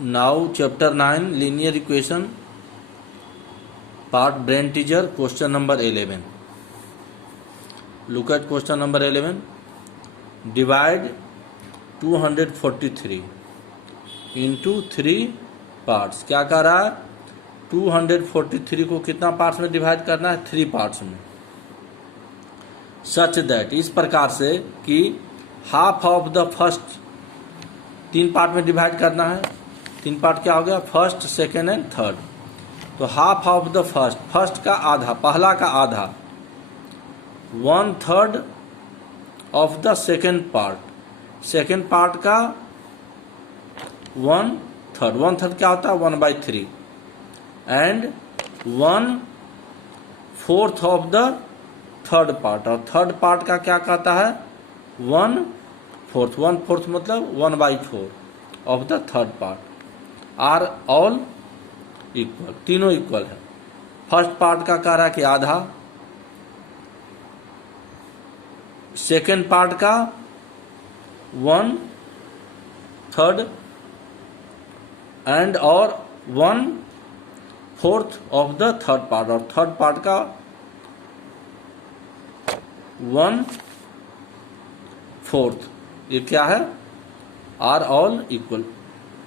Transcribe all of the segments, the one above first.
Now chapter 9 linear equation part brain teaser question number 11. Look at question number 11. Divide 243 into 3 parts. क्या कह रहा है? 243 को कितना पार्ट्स में डिवाइड करना है? 3 पार्ट्स में. सच दैट, इस प्रकार से कि half of the first, 3 part में डिवाइड करना है. 3 पार्ट क्या हो गया? First, second and third. तो half of the first, first का आधा, पहला का आधा, 1/3 of the second part, second part का 1/3. 1/3 क्या होता है? 1/3. And 1/4 of the third part, और थर्ड पार्ट का क्या कहता है? 1/4. 1/4 मतलब 1/4 of the third part. Are all equal, तीनों इक्वल है. फर्स्ट पार्ट का कह रहा है कि आधा, सेकेंड पार्ट का 1/3 एंड और 1/4 ऑफ द थर्ड पार्ट, और थर्ड पार्ट का 1/4. ये क्या है? आर ऑल इक्वल,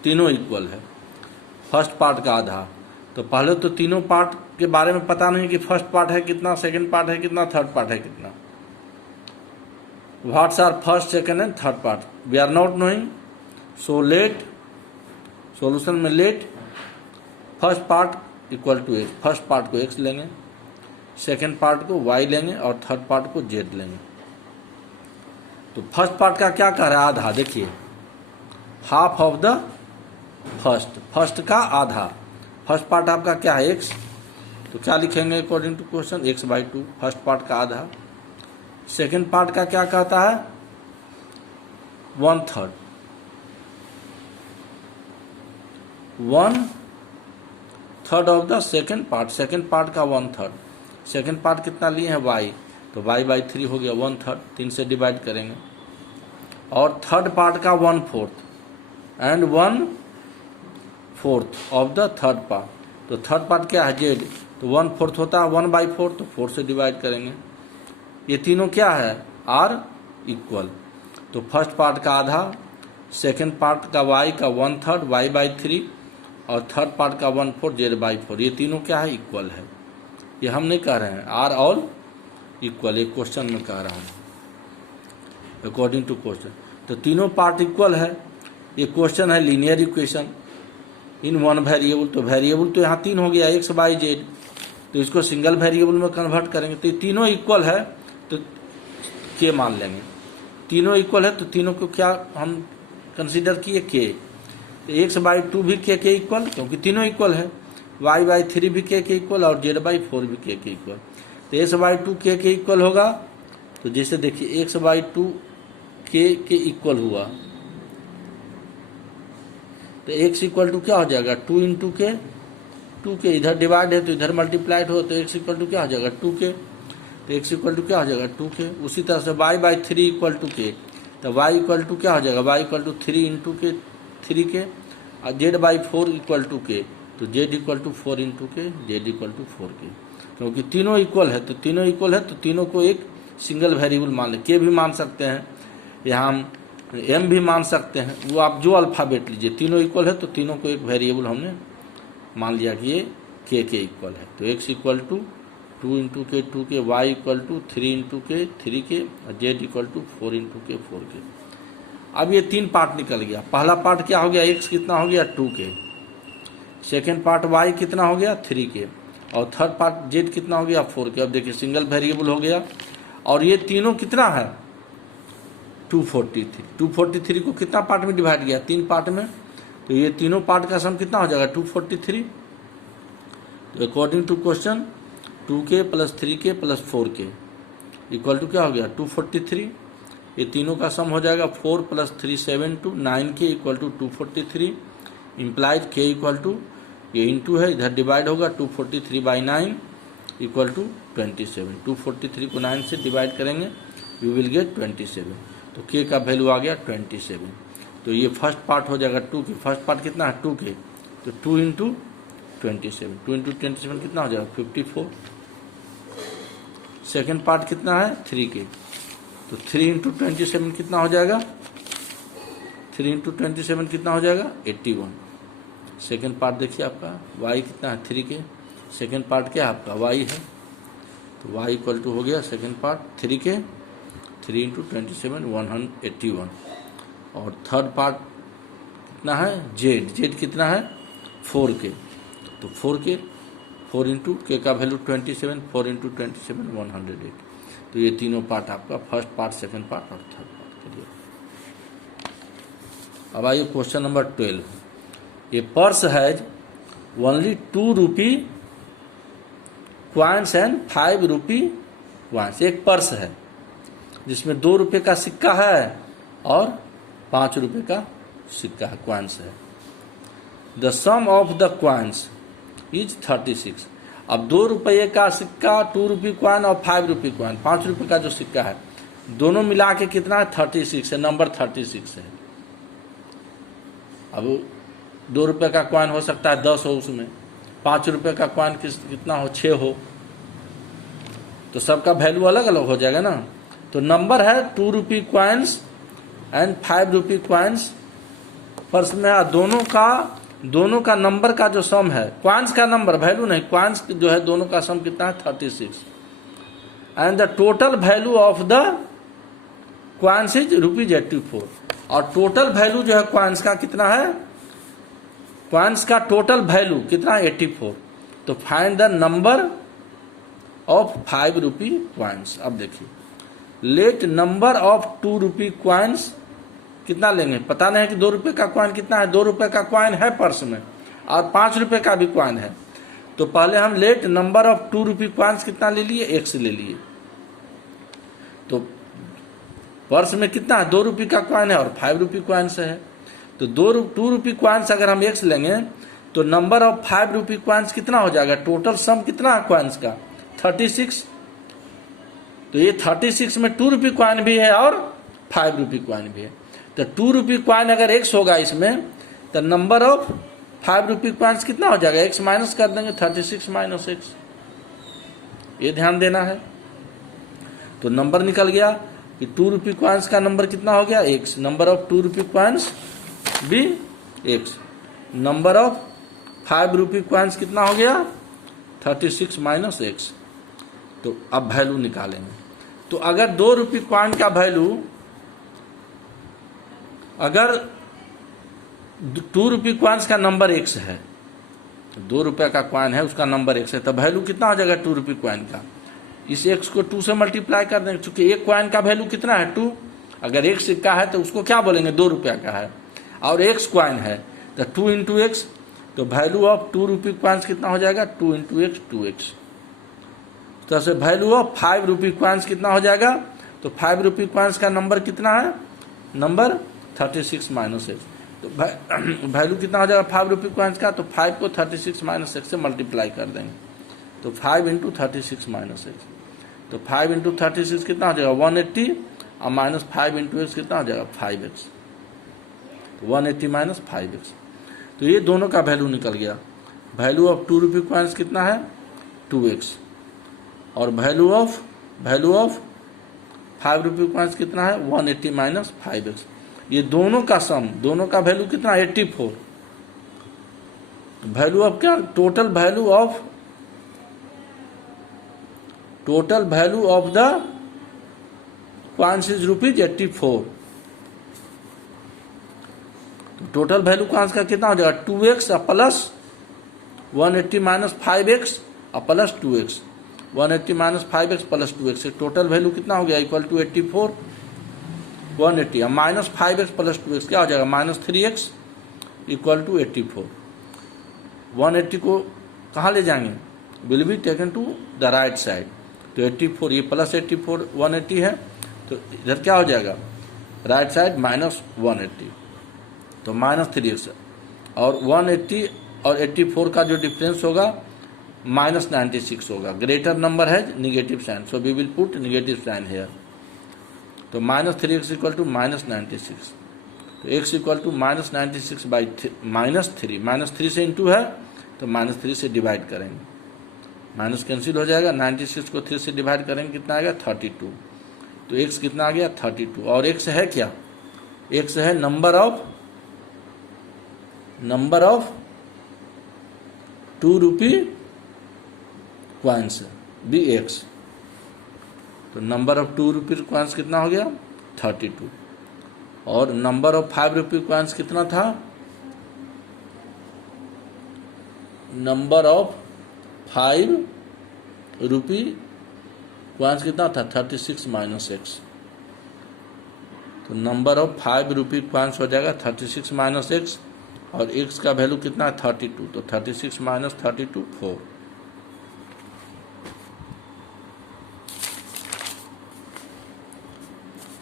तीनों इक्वल है. फर्स्ट पार्ट का आधा. तो पहले तो तीनों पार्ट के बारे में पता नहीं कि फर्स्ट पार्ट है कितना, सेकंड पार्ट है कितना, थर्ड पार्ट है कितना. What's are first, second and third part we are not knowing. So let solution में let first part equal to x, first part को एक्स लेंगे, सेकंड पार्ट को वाई लेंगे और थर्ड पार्ट को जेड लेंगे. तो फर्स्ट पार्ट का क्या कह रहा है? आधा. देखिए, half of the first, first का आधा. फर्स्ट पार्ट आपका क्या है? एक्स. तो क्या लिखेंगे according to question? x/2, first part का आधा. सेकेंड पार्ट का क्या कहता है? 1/3. 1/3 of the second part, second part का 1/3. सेकेंड पार्ट कितना लिए हैं? y. तो y/3 हो गया 1/3, 3 से डिवाइड करेंगे. और थर्ड पार्ट का 1/4 and 1/4 of the third part. तो थर्ड पार्ट क्या है? जेड. तो 1/4 होता है 1/4, तो 4 से डिवाइड करेंगे. ये तीनों क्या है? Are equal. तो फर्स्ट पार्ट का आधा, सेकेंड पार्ट का y का 1/3 y/3 और थर्ड पार्ट का 1/4 z/4. ये तीनों क्या है? इक्वल है. ये हम नहीं कह रहे हैं, आर ऑल इक्वल, एक क्वेश्चन में कह रहा हूँ अकॉर्डिंग टू क्वेश्चन. तो तीनों पार्ट इक्वल है. ये क्वेश्चन है linear equation in one variable. तो वेरिएबल तो यहाँ 3 हो गया, एक्स वाई जेड. तो इसको सिंगल वेरिएबल में कन्वर्ट करेंगे. तो ये तीनों इक्वल है, तो के मान लेंगे. तीनों इक्वल है तो तीनों को क्या हम कंसीडर किए? के. तो x/2 भी के इक्वल, क्योंकि तीनों इक्वल है. y/3 भी के इक्वल और z/4 भी के इक्वल. तो x/2 के इक्वल होगा. तो जैसे देखिए x/2 के इक्वल हुआ, तो x इक्वल टू क्या हो जाएगा? 2 इंटू के, 2 के इधर डिवाइड है तो इधर मल्टीप्लाइड हो, तो x इक्वल टू क्या हो जाएगा? 2 के. तो x इक्वल टू क्या हो जाएगा? 2 के. उसी तरह से y/3 इक्वल टू के, तो y इक्वल टू क्या हो जाएगा? y इक्वल टू 3 इंटू के, 3 के. और z/4 इक्वल टू के, तो z इक्वल टू 4 इंटू के, z इक्वल टू 4 के. क्योंकि तीनों इक्वल है, तो तीनों इक्वल है तो तीनों को एक सिंगल वेरिएबल मान ले. के भी मान सकते हैं, यहाँ हम m भी मान सकते हैं. वो आप जो अल्फ़ाबेट लीजिए, तीनों इक्वल है तो तीनों को एक वेरिएबल हमने मान लिया कि ये के इक्वल है. तो x इक्वल टू 2 इंटू के, 2 के, y इक्वल टू 3 इंटू के, 3 के, और z इक्वल टू 4 इंटू के, 4 के. अब ये 3 पार्ट निकल गया. पहला पार्ट क्या हो गया? x कितना हो गया? 2 के. सेकेंड पार्ट y कितना हो गया? 3 के. और थर्ड पार्ट z कितना हो गया? 4 के. अब देखिए सिंगल वेरिएबल हो गया. और ये तीनों कितना है? 243. 243 को कितना पार्ट में डिवाइड किया? 3 पार्ट में. तो ये तीनों पार्ट का सम कितना हो जाएगा? 243. तो according to question 2k plus 3k plus 4k equal to क्या हो गया? 243. ये तीनों का सम हो जाएगा 4 + 3 7 2 9k equal to 243. Implied k equal to, ये इंटू है, इधर डिवाइड होगा, 243/9 इक्वल टू 27. 243 को 9 से डिवाइड करेंगे, यू विल गेट 27. तो k का वैल्यू आ गया 27. तो ये फर्स्ट पार्ट हो जाएगा 2 के, फर्स्ट पार्ट कितना है 2 के, तो 2 इंटू 27, 2 इंटू 27 कितना हो जाएगा 54। सेकेंड पार्ट कितना है 3 के, तो 3 इंटू 27 कितना हो जाएगा, 3 इंटू 27 कितना हो जाएगा 81। सेकेंड पार्ट देखिए आपका y कितना है 3 के, सेकेंड पार्ट क्या है आपका y है, तो y इक्वल टू हो गया सेकेंड पार्ट 3 के, 3 इंटू 27 181। और थर्ड पार्ट कितना है z कितना है 4 के, तो 4 के 4 इंटू के का वैल्यू 27, 4 इंटू 27 108। तो ये तीनों पार्ट आपका फर्स्ट पार्ट, सेकेंड पार्ट और थर्ड पार्ट के लिए। अब आइए question number 12। A purse has only 2 rupee coins and 5 rupee coins. एक पर्स है जिसमें 2 रुपये का सिक्का है और 5 रुपये का सिक्का है, क्वाइंस है। The sum of the coins is 36। अब 2 रुपये का सिक्का, 2 रुपी क्वाइन और 5 रुपी क्वाइन, 5 रुपये का जो सिक्का है, दोनों मिला के कितना है 36 है, नंबर 36 है। अब 2 रुपये का क्वाइन हो सकता है 10 हो, उसमें 5 रुपये का क्वाइन कितना हो 6 हो, तो सबका वैल्यू अलग अलग हो जाएगा ना। तो नंबर है 2 rupee coins and 5 rupee coins purse में, दोनों का नंबर का जो सम है, क्वाइंस का नंबर वैल्यू नहीं, क्वाइंस जो है दोनों का सम कितना है 36। And the total value of the coins is ₹84। और टोटल वैल्यू जो है क्वाइंस का कितना है, क्वाइंस का टोटल वैल्यू कितना है 84। तो find the number of 5 rupee coins. अब देखिए, let number of 2 rupee coins कितना लेंगे, पता नहीं है कि 2 रुपये का क्वाइन कितना है। 2 रुपये का क्वाइन है पर्स में और 5 रुपये का भी क्वाइन है, तो पहले हम let number of 2 rupee coins कितना ले लिए, x ले लिए। तो पर्स में कितना है 2 रुपये का क्वाइन है और 5 रुपी क्वाइंस है, तो 2 रुपी क्वाइंस अगर हम x लेंगे तो नंबर ऑफ 5 रुपी क्वाइंस कितना हो जाएगा, टोटल सम कितना है क्वाइंस का 36। तो ये 36 में 2 रुपी क्वाइन भी है और 5 रुपी क्वाइन भी है। तो 2 रुपी क्वाइन अगर x होगा इसमें, तो नंबर ऑफ 5 रुपी क्वाइंस कितना हो जाएगा, x माइनस कर देंगे, 36 माइनस x, ये ध्यान देना है। तो नंबर निकल गया कि 2 रुपी क्वाइंस का नंबर कितना हो गया x, number of 2 rupee coins भी x, number of 5 rupee coins कितना हो गया 36 माइनस x। तो अब वैल्यू निकालेंगे। तो अगर 2 रुपी क्वाइन का वैल्यू, अगर 2 रुपी क्वाइंस का नंबर x है, 2 रुपये का क्वाइन है उसका नंबर x है, तो वैल्यू कितना हो जाएगा 2 रुपी क्वाइन का, इस x को 2 से मल्टीप्लाई कर देंगे, क्योंकि एक क्वाइन का वैल्यू कितना है 2। अगर एक सिक्का है तो उसको क्या बोलेंगे 2 रुपया का है, और x क्वाइन है तो 2 इंटू एक्स, तो वैल्यू ऑफ 2 रुपी क्वाइंस कितना हो जाएगा 2 इंटू एक्स 2x। तो ऐसे वैल्यू ऑफ 5 रुपी क्वाइंस कितना हो जाएगा, तो 5 रुपी क्वाइंस का नंबर कितना है, नंबर 36 माइनस एक्स। तो वैल्यू कितना हो जाएगा 5 रुपी क्वाइंस का, तो 5 को 36 माइनस एक्स से मल्टीप्लाई कर देंगे, तो 5 इंटू 36 माइनस एक्स, तो 5 इंटू 36 कितना हो जाएगा 180, और माइनस 5 इंटू एक्स कितना हो जाएगा 5x, तो 180 माइनस 5x। तो ये दोनों का वैल्यू निकल गया। वैल्यू ऑफ 2 रुपी क्वाइंस कितना है 2x, और वैल्यू ऑफ 5 रुपी क्वाइंस कितना है 180 माइनस 5x। ये दोनों का सम, दोनों का वैल्यू कितना 84। वैल्यू ऑफ क्या, total value of the coins is ₹84। तो टोटल वैल्यू क्वाइंस का कितना हो जाएगा 2x प्लस 180 माइनस 5x और plus 2x, 180 minus 5x plus 2x, total value कितना हो गया इक्वल टू 84, 180 और माइनस 5x प्लस 2x क्या हो जाएगा माइनस 3x इक्वल टू 84। 180 को कहाँ ले जाएंगे, will be taken to the right side, तो 84, ये प्लस 84 180 है, तो इधर क्या हो जाएगा राइट साइड माइनस 180, तो माइनस 3x, और 180 और 84 का जो डिफरेंस होगा माइनस 96 होगा। ग्रेटर नंबर है negative sign, so we will put negative sign here, तो minus 3x equal to minus 96। तो x इक्वल टू -96/-3, -3 से इंटू है तो -3 से डिवाइड करेंगे, माइनस कैंसिल हो जाएगा। 96 को 3 से डिवाइड करेंगे कितना आएगा 32। तो x कितना आ गया 32। और x है क्या, x है नंबर ऑफ 2 रुपी कॉइन्स भी x। तो नंबर ऑफ 2 रुपी कॉइन्स कितना हो गया 32। और नंबर ऑफ 5 रुपी कॉइन्स कितना था, नंबर ऑफ 5 रुपी कॉइन्स कितना था 36 माइनस x। तो नंबर ऑफ 5 रुपी कॉइन्स हो जाएगा 36 माइनस x, और x का वैल्यू कितना है 32। तो 36 माइनस 32 4।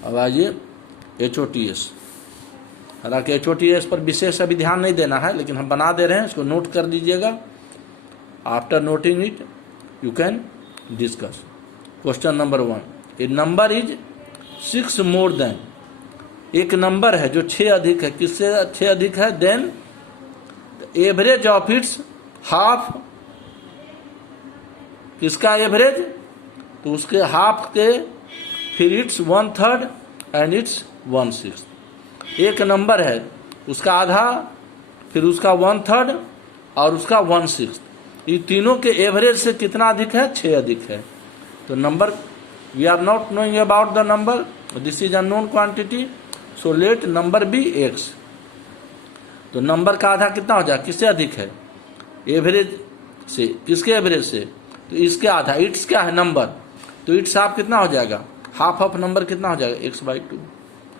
अब आइए HOTS। हालांकि HOTS पर विशेष अभी ध्यान नहीं देना है, लेकिन हम बना दे रहे हैं, इसको नोट कर दीजिएगा। After noting it you can discuss. Question number 1, A number is 6 more than, एक नंबर है जो 6 अधिक है, किससे 6 अधिक है, than average of its half, किसका एवरेज, तो उसके हाफ के, फिर इट्स 1/3 एंड इट्स 1/6। एक नंबर है उसका आधा, फिर उसका 1/3 और उसका 1/6, ये तीनों के एवरेज से कितना अधिक है 6 अधिक है। तो number, we are not knowing about the number, this is unknown quantity, so let number be x। तो नंबर का आधा कितना हो जाए, किससे अधिक है, एवरेज से, किसके एवरेज से, तो इसके आधा, इट्स क्या है नंबर, तो इट्स हाफ कितना हो जाएगा, हाफ ऑफ नंबर कितना हो जाएगा x/2,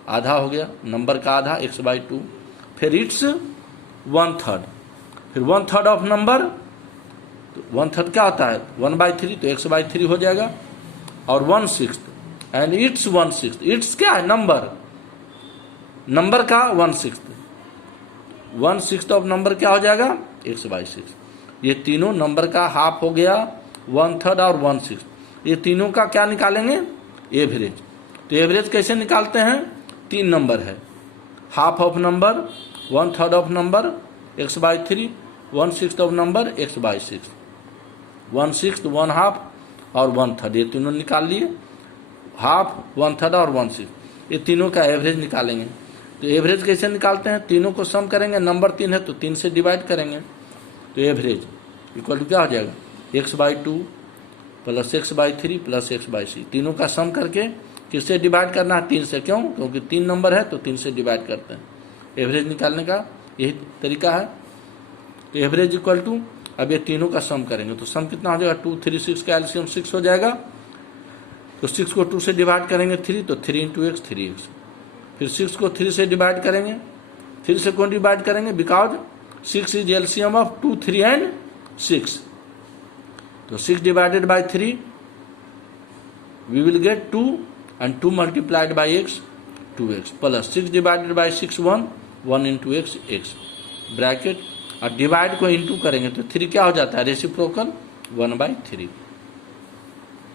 आधा हो गया, नंबर का आधा x/2, फिर इट्स 1/3, फिर 1/3 ऑफ नंबर, तो 1/3 क्या होता है 1/3, तो x/3 हो जाएगा, और 1/6 एंड इट्स 1/6, इट्स क्या है नंबर, नंबर का 1/6 ऑफ नंबर क्या हो जाएगा x/6। ये तीनों नंबर का हाफ हो गया, 1/3 और 1/6, ये तीनों का क्या निकालेंगे एवरेज। तो एवरेज कैसे निकालते हैं, 3 नंबर है, half of number, 1/3 of number x/3, 1/6 of number x/6, 1/6, 1/2 और 1/3, ये तीनों निकाल लिए, हाफ, 1/3 और 1/6, ये तीनों का एवरेज निकालेंगे। तो एवरेज कैसे निकालते हैं, तीनों को सम करेंगे, नंबर 3 है तो 3 से डिवाइड करेंगे, तो एवरेज इक्वल टू क्या हो जाएगा x/2 plus x/3 plus x/6, तीनों का सम करके किससे डिवाइड करना है 3 से, क्यों, क्योंकि 3 नंबर है तो 3 से डिवाइड करते हैं। एवरेज निकालने का यही तरीका है। तो एवरेज इक्वल टू, अब ये तीनों का सम करेंगे, तो सम कितना हो जाएगा 2, 3, 6 का एलसीएम 6 हो जाएगा, तो 6 को 2 से डिवाइड करेंगे 3, तो 3 इंटू x 3x, फिर 6 को 3 से डिवाइड करेंगे, 3 से कौन डिवाइड करेंगे, because 6 is LCM of 2, 3 and 6, तो 6 divided by 3 we will get 2 and 2 multiplied by x 2x plus 6 divided by 6 1 into x bracket, और डिवाइड को इंटू करेंगे तो 3 क्या हो जाता है रेसिप्रोकल 1/3।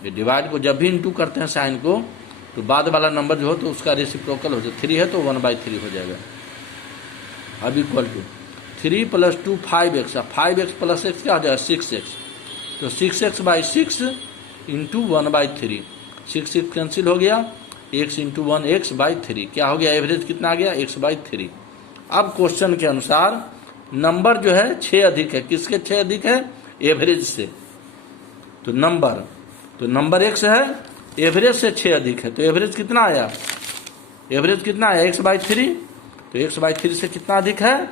ये डिवाइड को जब भी इंटू करते हैं साइन को, तो बाद वाला नंबर जो हो तो उसका रेसिप्रोकल हो जाए, 3 है तो 1/3 हो जाएगा। अब equal to 3 plus 2 5x, 5x plus x क्या हो जाएगा 6x, तो 6x/6 इंटू 1/3, 6 कैंसिल हो गया, x इंटू 1 x/3, क्या हो गया एवरेज कितना आ गया x/3। अब क्वेश्चन के अनुसार नंबर जो है 6 अधिक है, किसके 6 अधिक है एवरेज से, तो नंबर x है, एवरेज से 6 अधिक है, तो एवरेज कितना आया, एवरेज कितना आया x/3, तो x/3 से कितना अधिक है,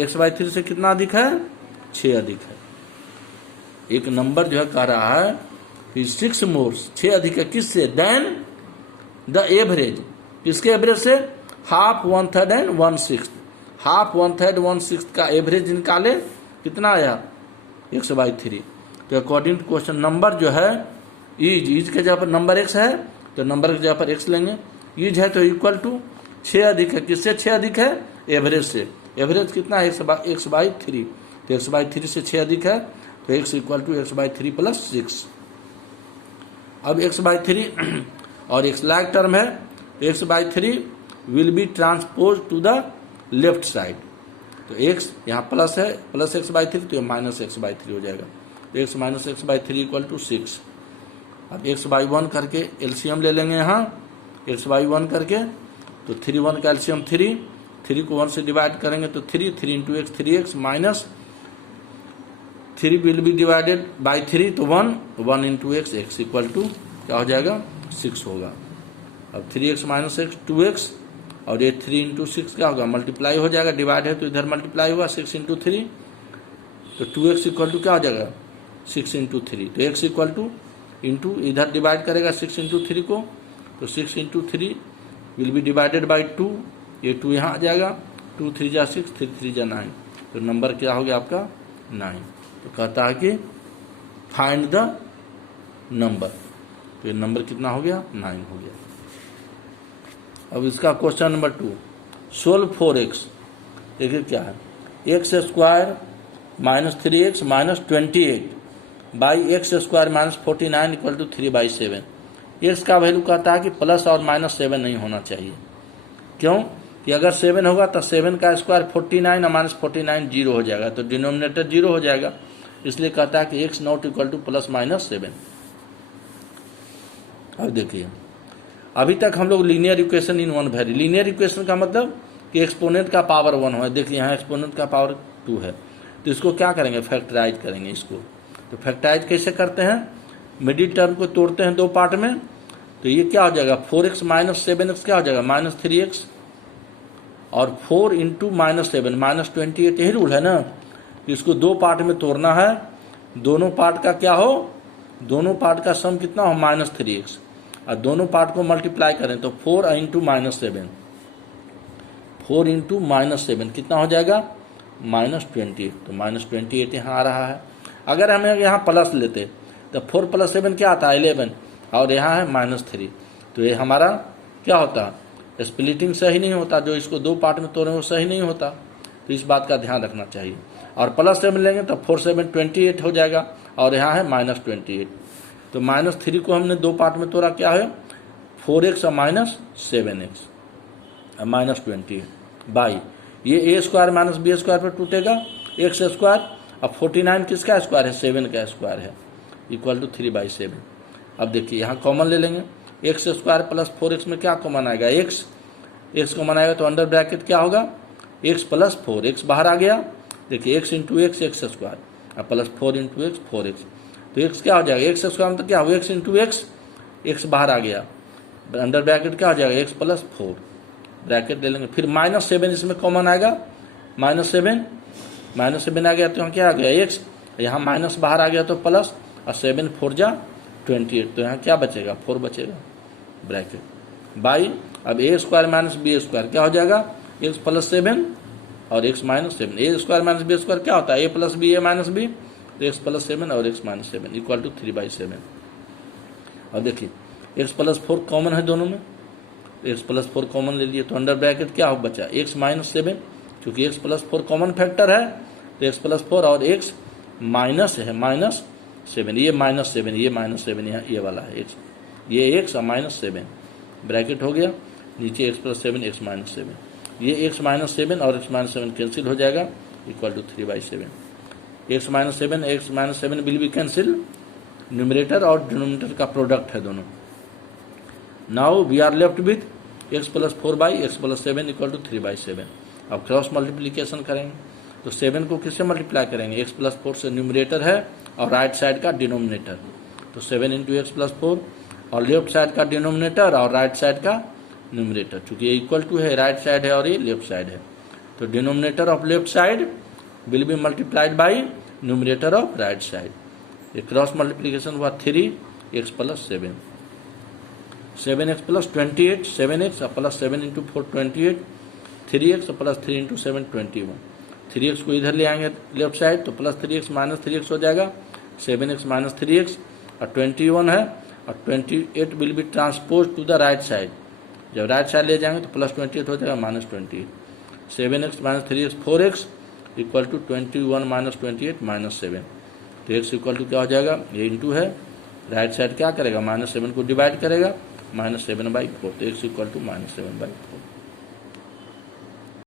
x/3 से कितना अधिक है 6 अधिक है। एक नंबर जो है कह रहा है फिर 6 मोर, 6 अधिक है किससे, देन द एवरेज, किसके एवरेज से, हाफ, 1/3 एंड 1/6, हाफ, 1/3, 1/6 का एवरेज निकाले, कितना आया x/3। तो अकॉर्डिंग टू क्वेश्चन नंबर जो है इज के जगह पर नंबर x है तो नंबर की जगह पर x लेंगे, इज है तो इक्वल टू 6 अधिक है, किससे 6 अधिक है एवरेज से, एवरेज कितना है x/3, तो x/3 से 6 अधिक है, तो x equal to x/3 plus 6। अब x/3 और x लाइक टर्म है, तो x/3 will be transpose to the left side. तो x यहाँ प्लस है, प्लस एक्स बाई थ्री, तो ये माइनस एक्स बाई थ्री हो जाएगा। तो X minus X by three equal to 6। अब एक्स बाई वन करके एलसीएम ले लेंगे यहाँ, एक्स बाई वन करके, तो 3 1 का एलसीएम 3, 3 को 1 से डिवाइड करेंगे तो 3, 3 into X 3x minus 3 will be divided by 3, तो 1, 1 into X, X equal to क्या हो जाएगा 6 होगा। अब 3x माइनस एक्स 2x, और ये 3 इंटू 6 क्या होगा, मल्टीप्लाई हो जाएगा, डिवाइड है तो इधर मल्टीप्लाई होगा, 6 इंटू 3, तो 2x इक्वल टू क्या हो जाएगा 6 इंटू 3, तो x इक्वल टू इंटू इधर डिवाइड करेगा 6 इंटू 3 को, तो 6 into 3 will be divided by 2, ये 2 यहाँ आ जाएगा, 2 3 जा 6, 3 3 जा 9, तो नंबर क्या हो गया आपका 9। तो कहता है कि फाइंड द नंबर, तो ये नंबर कितना हो गया 9 हो गया। अब इसका क्वेश्चन नंबर 2, सोल्व 4x। देखिए क्या है, X square minus 3x minus 28 by X square minus 49 equal to 3/7। X का वैल्यू कहता है कि प्लस और माइनस 7 नहीं होना चाहिए। क्यों कि अगर 7 होगा तो 7 का स्क्वायर 49 और माइनस 49 जीरो हो जाएगा, तो डिनोमिनेटर जीरो हो जाएगा, इसलिए कहता है कि x not equal two plus minus 7। अब देखिए अभी तक हम लोग linear equation in one very, linear equation का मतलब कि एक्सपोनेंट का पावर 1 हो। देखिए यहाँ एक्सपोनेंट का पावर 2 है, तो इसको क्या करेंगे फैक्टराइज करेंगे इसको। तो फैक्टराइज कैसे करते हैं, मिडिल टर्म को तोड़ते हैं 2 पार्ट में, तो ये क्या हो जाएगा 4x माइनस 7x क्या हो जाएगा माइनस 3x, और 4 इंटू माइनस 7 माइनस 28, यही रूल है ना। इसको 2 पार्ट में तोड़ना है, दोनों पार्ट का क्या हो, दोनों पार्ट का सम कितना हो माइनस 3x, और दोनों पार्ट को मल्टीप्लाई करें तो 4 इंटू माइनस 7, 4 इंटू माइनस 7 कितना हो जाएगा माइनस 28, तो माइनस 28 यहाँ आ रहा है। अगर हमें यहाँ प्लस लेते तो 4 प्लस 7 क्या आता है 11, और यहाँ है माइनस 3, तो ये हमारा क्या होता है स्प्लिटिंग सही नहीं होता, जो इसको 2 पार्ट में तोड़े वो सही नहीं होता, तो इस बात का ध्यान रखना चाहिए। और प्लस 7 लेंगे तो 4 7 28 हो जाएगा, और यहाँ है माइनस 28, तो माइनस 3 को हमने 2 पार्ट में तोड़ा, क्या है 4x और माइनस 7x माइनस 28 बाई ये ए स्क्वायर माइनस बी स्क्वायर पर टूटेगा एक्स स्क्वायर, अब 49 किसका स्क्वायर है 7 का स्क्वायर है, इक्वल टू 3/7। अब देखिए यहाँ कॉमन ले लेंगे, एक्स स्क्वायर प्लस 4x में क्या कॉमन आएगा एक्स कॉमन आएगा, तो अंडर ब्रैकेट क्या होगा x प्लस 4, x बाहर आ गया, देखिए x into X x square, अब प्लस 4 इंटू एक्स 4x, तो x क्या हो जाएगा एक्स स्क्वायर मतलब क्या हो x इंटू एक्स बाहर आ गया, अंडर ब्रैकेट क्या हो जाएगा x प्लस 4, ब्रैकेट ले लेंगे, फिर माइनस 7 इसमें कॉमन आएगा, माइनस 7 आ गया, तो यहाँ क्या आ गया x, यहाँ माइनस बाहर आ गया तो प्लस, और 7 4 जा 28, तो यहाँ क्या बचेगा 4 बचेगा, ब्रैकेट बाई अब ए स्क्वायर माइनस बी स्क्वायर क्या हो जाएगा एक्स प्लस 7 और एक्स माइनस 7, ए स्क्वायर माइनस बी स्क्वायर क्या होता है ए प्लस बी ए माइनस बी, तो एक्स प्लस 7 और एक्स माइनस 7 इक्वल टू 3/7। और देखिए एक्स प्लस 4 कॉमन है दोनों में, एक्स प्लस 4 कॉमन ले लिए, तो अंडर ब्रैकेट क्या हो बचा एक्स माइनस 7, क्योंकि एक्स प्लस 4 कॉमन फैक्टर है, तो एक्स प्लस 4 और एक्स माइनस है माइनस 7, ये माइनस 7 ये माइनस 7 यहाँ ये वाला है एक्स, ये एक्स और माइनस 7 ब्रैकेट हो गया, नीचे एक्स प्लस 7 एक्स माइनस 7, ये एक्स माइनस 7 और एक्स माइनस 7 कैंसिल हो जाएगा, equal to 3/7। X minus 7 will be cancel, numerator और डिनोमिनेटर का प्रोडक्ट है दोनों। Now we are left with X plus 4 by X plus 7 equal to 3/7। अब cross multiplication करेंगे, तो 7 को किससे मल्टीप्लाई करेंगे एक्स प्लस 4 से, न्यूमरेटर है और राइट साइड का डिनोमिनेटर, तो 7 इंटू एक्स प्लस 4, और लेफ्ट साइड का डिनोमिनेटर और राइट साइड का न्यूमरेटर, चूंकि ये इक्वल टू है राइट साइड है और ये लेफ्ट साइड है, तो denominator of left side will be multiplied by numerator of right side. ये क्रॉस मल्टीप्लीकेशन हुआ 3x plus 7, 7x plus 28, 7x plus 7 into 4 28, 3x plus 3 into 7 21, 3x को इधर ले आएंगे लेफ्ट साइड, तो प्लस 3x माइनस 3x हो जाएगा, 7x minus 3x, और 21 है, और 28 will be transpose to the right side, जब राइट साइड ले जाएंगे तो प्लस 28 हो जाएगा minus 28, 7x minus 3x 4x equal to 21 minus 28 minus 7, तो x इक्वल टू क्या हो जाएगा ये इंटू है, राइट साइड क्या करेगा माइनस 7 को डिवाइड करेगा, -7/4, तो x इक्वल टू -7/4।